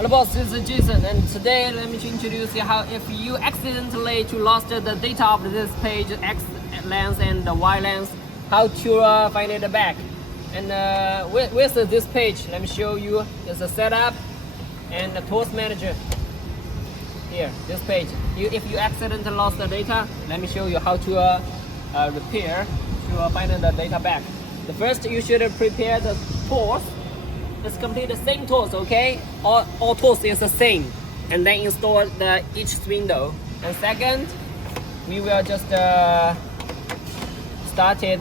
Hello boss, this is Jason, and today let me introduce you how if you accidentally lost the data of this page, X length and the Y length, how to find it back. And with this page, let me show you is a setup and the tools manager. Here, this page. If you accidentally lost the data, let me show you how to repair to find the data back. The first, you should prepare the tools. It's completely the same tools, okay? All tools is the same. And then install each spindle. And second, we will just start it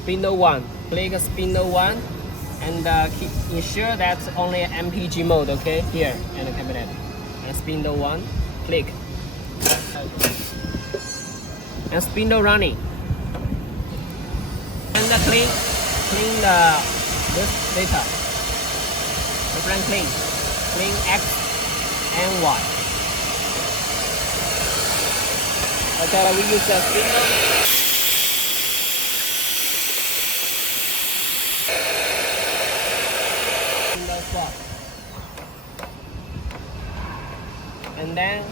spindle one. Click spindle one and ensure that's only MPG mode, okay? Here in the cabinet. And spindle one, click. And spindle running. And clean this data. Different clean X and Y. Okay, we use the spindle. Swap. And then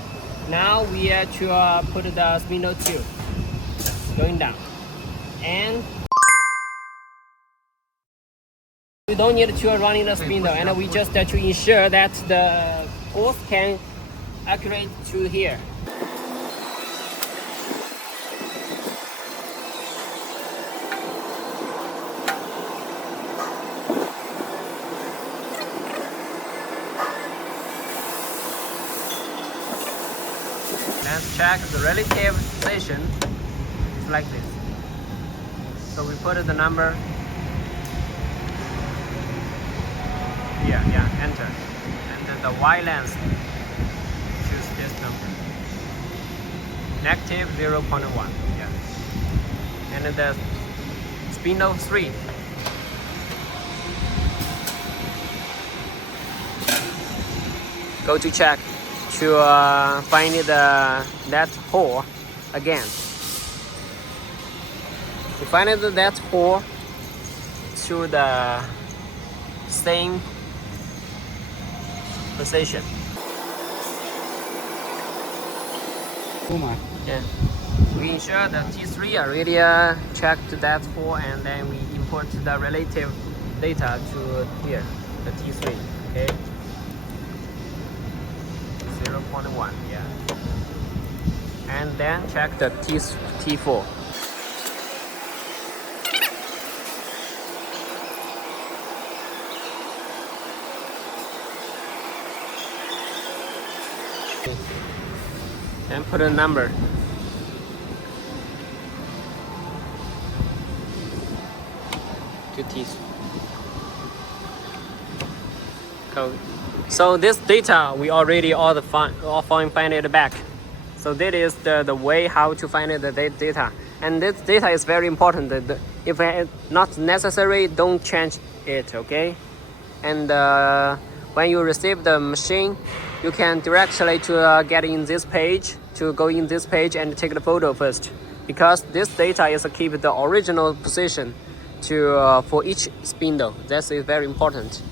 now we have to put the spindle 2 going down. And we don't need to run in the spindle, and we just to ensure that the tools can accurate to here. Let's check the relative position. It's like this. So we put the number. Yeah, enter. And then the Y length, choose this number. Negative 0.1, yeah. And then the spindle 3. Go to check to find that hole again. To find that hole to the same position. Yeah. We ensure the T3 already checked that hole, and then we import the relative data to here, the T3. Okay. 0.1, yeah. And then check the T4. And put a number. To T. Code. So this data we already all find it back. So that is the way how to find the data. And this data is very important. If it's not necessary, don't change it, okay? And when you receive the machine, you can directly to get in this page, to go in this page and take the photo first, because this data is to keep the original position to for each spindle. That is very important.